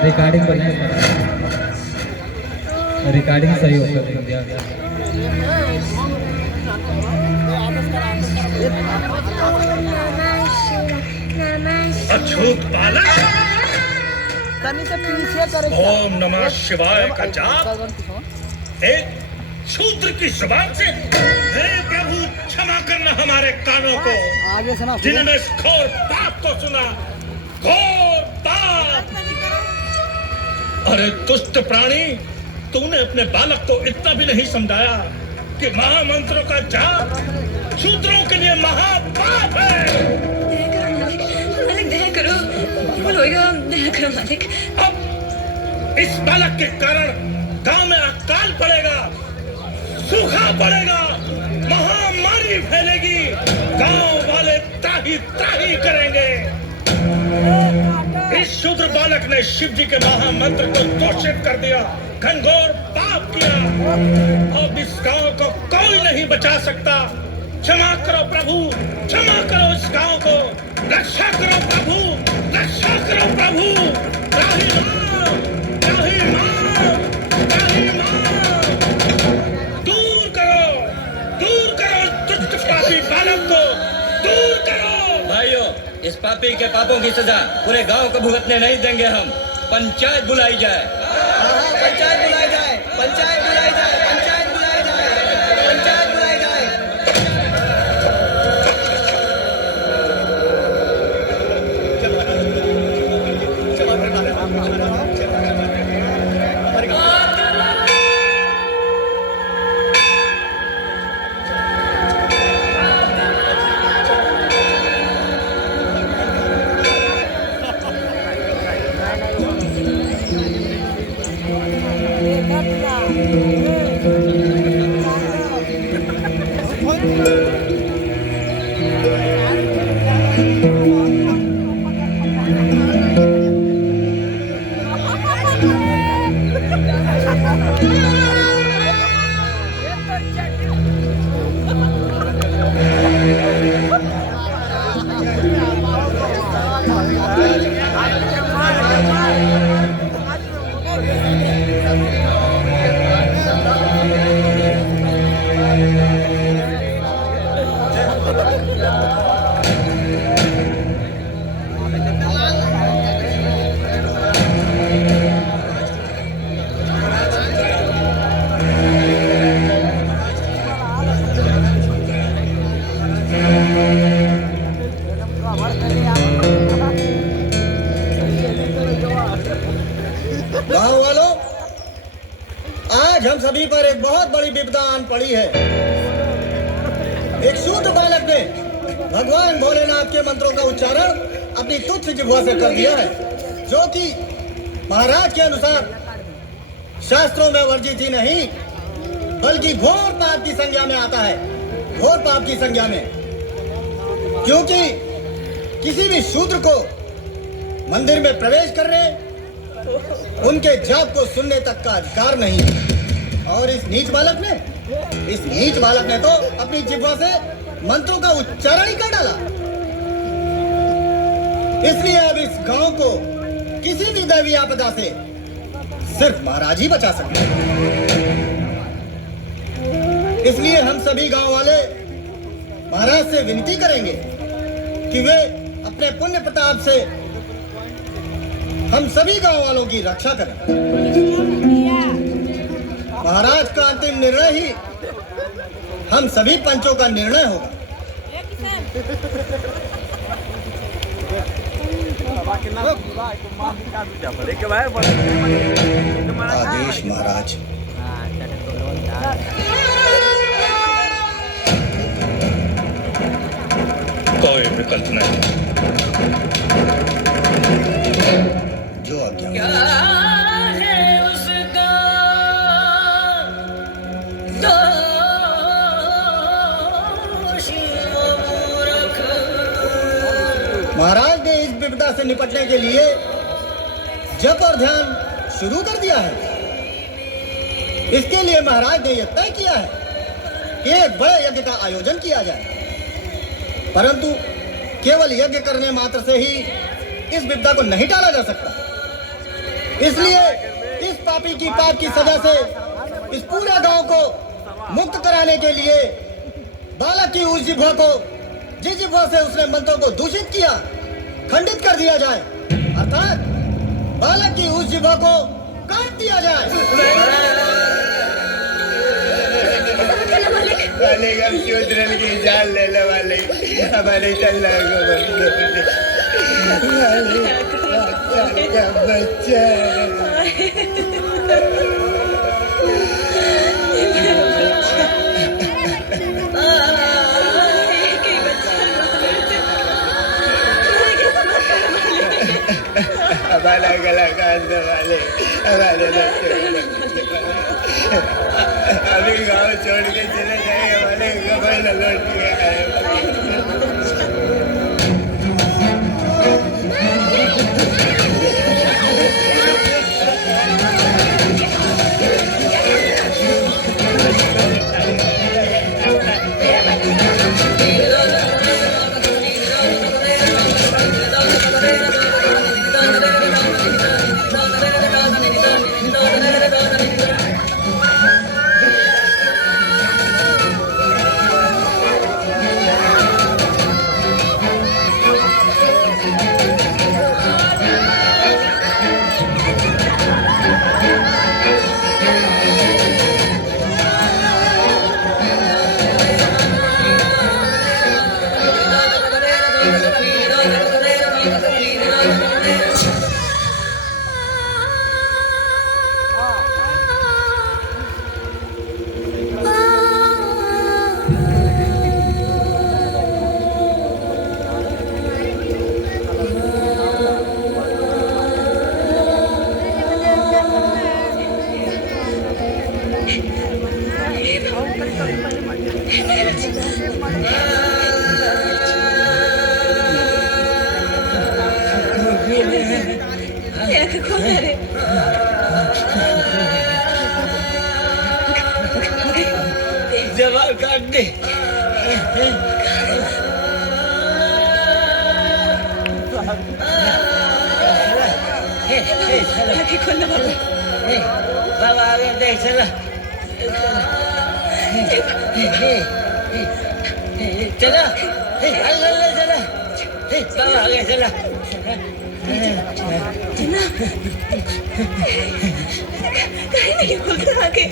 Recording recording सही होता है। अछूत बालक, ओम नमः शिवाय का जाप एक शूद्र की जुबान से। हे प्रभु क्षमा करना हमारे कानों को, जिन्होंने इस घोर पाप को सुना। घोर पाप। अरे दुष्ट प्राणी, तूने अपने बालक को इतना भी नहीं समझाया कि महामंत्रों का जाप शूद्रों के लिए महापाप है। दया करो दया करो मालिक। अब इस बालक के कारण गांव में अकाल पड़ेगा, सूखा पड़ेगा, महामारी फैलेगी, गांव वाले त्राही त्राही करेंगे। इस शूद्र बालक ने शिव जी के महामंत्र को दूषित कर दिया, घनघोर पाप किया। अब इस गांव को कोई नहीं बचा सकता। क्षमा करो प्रभु, क्षमा करो इस गांव को, रक्षा करो प्रभु, रक्षा करो प्रभु। त्राही मां, त्राही मां, त्राही मां। दूर करो दुष्ट पापी बालक को, दूर करो। भाइयों, इस पापी के पापों की सजा पूरे गांव को भुगतने नहीं देंगे हम। पंचायत बुलाई जाए। पंचायत बुलाई जाए, पंचायत बुलाई जाए, पंचायत बुलाई जाए, पंचायत बुलाई जाए। गांव वालों, आज हम सभी पर एक बहुत बड़ी विपदा आन पड़ी है। एक शूद्र बालक ने भगवान भोलेनाथ के मंत्रों का उच्चारण अपनी तुच्छ जिह्वा से कर दिया है, जो कि महाराज के अनुसार शास्त्रों में वर्जित ही नहीं बल्कि घोर पाप की संज्ञा में आता है। घोर पाप की संज्ञा में, क्योंकि किसी भी शूद्र को मंदिर में प्रवेश करने, उनके जाप को सुनने तक का अधिकार नहीं है। और इस नीच बालक ने तो अपनी जिह्वा से मंत्रों का उच्चारण ही कर डाला। इसलिए अब इस गांव को किसी भी दैवी आपदा से सिर्फ महाराज ही बचा सकते हैं। इसलिए हम सभी गांव वाले महाराज से विनती करेंगे कि वे अपने पुण्य प्रताप से हम सभी गांव वालों की रक्षा करें। महाराज का अंतिम निर्णय ही हम सभी पंचों का निर्णय होगा। आदेश महाराज। कोई विकल्प नहीं। जो आज्ञा। क्या महाराज ने इस विपदा से निपटने के लिए जप और ध्यान शुरू कर दिया है। इसके लिए महाराज ने यह तय किया है कि एक बड़े यज्ञ का आयोजन किया जाए, परंतु केवल यज्ञ करने मात्र से ही इस विपदा को नहीं टाला जा सकता। इसलिए इस पापी की पाप की सजा से इस पूरे गांव को मुक्त कराने के लिए बालक की उस जिह्वा को, जिस जिह्वा से उसने मंत्रों को दूषित किया, खंडित कर दिया जाए, अर्थात बालक की उस जिह्वा को काट दिया जाए। मालिक हम शूद्रन की जान ले लो मालिक, हमारे चलना का बच्चा हमारा गला काट दो मालिक, हमारे बच्चे अभी गाँव छोड़ के चले जाएंगे हमारे खबर न लौट के आए। जवाब काट दे। बाबा आगे देख चला चला चला बाबा आगे चला कहीं नहीं बोलता आगे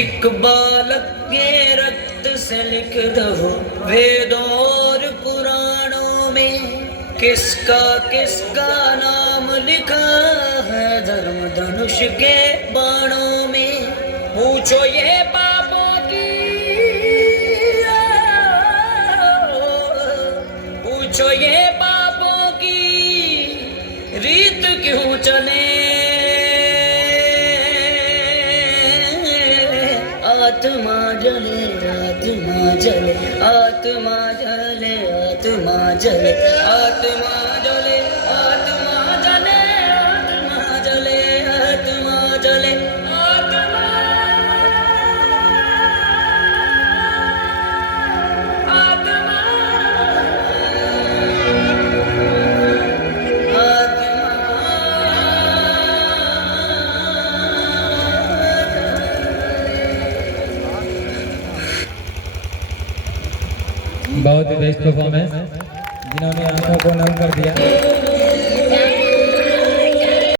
एक बालक के रक्त से लिख दो वेदों और पुराणों में, किसका किसका नाम लिखा है धर्म धनुष के बाणों में। पूछो ये पापों की, पूछो ये पापों की रीत क्यों चले। आत्मा जले आत्मा जले आत्मा जले आत्मा जले आत्मा जले आत्मा जले आत्मा जले आत्मा जले आत्मा बहुत ही बेस्ट परफॉर्मेंस, जिन्होंने आंखों को नम कर दिया।